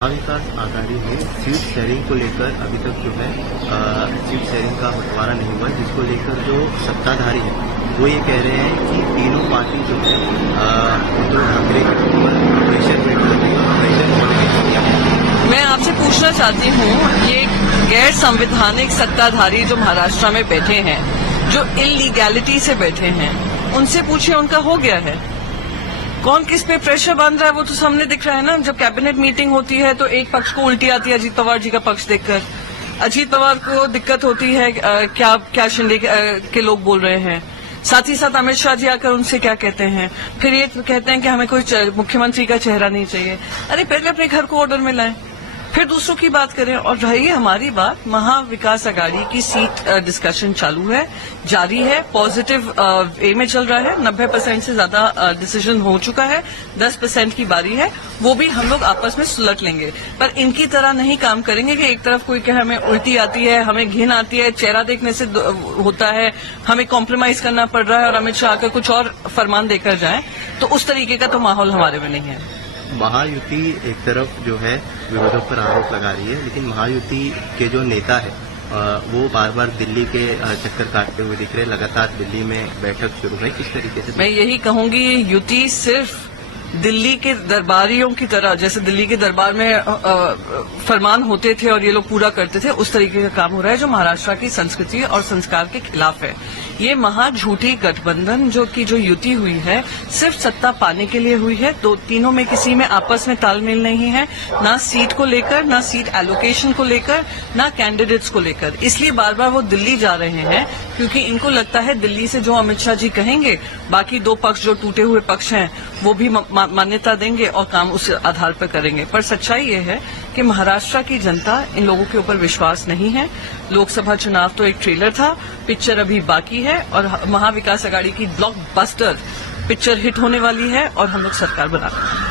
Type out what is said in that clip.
महाविकास आघाड़ी में seat sharing को लेकर अभी तक जो है सीट शेयरिंग का बंटवारा नहीं हुआ, जिसको लेकर जो सत्ताधारी है वो ये कह रहे हैं कि तीनों पार्टी जो है उद्धव ठाकरे के ऊपर प्रेशर क्रिएट कर रही है, प्रेशर पॉलिटिक्स किया है। मैं आपसे पूछना चाहती हूँ, ये गैर संवैधानिक सत्ताधारी जो महाराष्ट्र में बैठे हैं, जो इलीगैलिटी से बैठे हैं, उनसे पूछिए उनका हो गया है। कौन किस पे प्रेशर बांध रहा है वो तो सामने दिख रहा है ना। जब कैबिनेट मीटिंग होती है तो एक पक्ष को उल्टी आती है अजीत पवार जी का पक्ष देखकर। अजीत पवार को दिक्कत होती है क्या शिंदे के लोग बोल रहे हैं। साथ ही साथ अमित शाह जी आकर उनसे क्या कहते हैं, फिर ये कहते हैं कि हमें कोई मुख्यमंत्री का चेहरा नहीं चाहिए। अरे पहले अपने घर को ऑर्डर में लाएं, फिर दूसरों की बात करें। और रही हमारी बात, महाविकास आघाड़ी की सीट डिस्कशन चालू है, जारी है, पॉजिटिव वे में चल रहा है। 90% से ज्यादा डिसीजन हो चुका है, 10% की बारी है, वो भी हम लोग आपस में सुलट लेंगे। पर इनकी तरह नहीं काम करेंगे कि एक तरफ कोई कहे हमें उल्टी आती है, हमें घिन आती है, चेहरा देखने से होता है, हमें कॉम्प्रोमाइज करना पड़ रहा है और अमित शाह आकर कुछ और फरमान देकर जाए। तो उस तरीके का तो माहौल हमारे में नहीं है। महायुति एक तरफ जो है विरोधों पर आरोप लगा रही है, लेकिन महायुति के जो नेता है वो बार बार दिल्ली के चक्कर काटते हुए दिख रहे हैं। लगातार दिल्ली में बैठक शुरू है, किस तरीके से? मैं यही कहूंगी, युति सिर्फ दिल्ली के दरबारियों की तरह, जैसे दिल्ली के दरबार में फरमान होते थे और ये लोग पूरा करते थे, उस तरीके का काम हो रहा है जो महाराष्ट्र की संस्कृति और संस्कार के खिलाफ है। ये महा झूठी गठबंधन जो युति हुई है, सिर्फ सत्ता पाने के लिए हुई है। तो तीनों में किसी में आपस में तालमेल नहीं है, ना सीट को लेकर, ना सीट एलोकेशन को लेकर, ना कैंडिडेट्स को लेकर। इसलिए बार बार वो दिल्ली जा रहे हैं क्योंकि इनको लगता है दिल्ली से जो अमित शाह जी कहेंगे, बाकी दो पक्ष जो टूटे हुए पक्ष हैं वो भी मान्यता देंगे और काम उस आधार पर करेंगे। पर सच्चाई ये है कि महाराष्ट्र की जनता इन लोगों के ऊपर विश्वास नहीं है। लोकसभा चुनाव तो एक ट्रेलर था, पिक्चर अभी बाकी है और महाविकास आघाड़ी की ब्लॉकबस्टर पिक्चर हिट होने वाली है और हम लोग सरकार बना रहे हैं।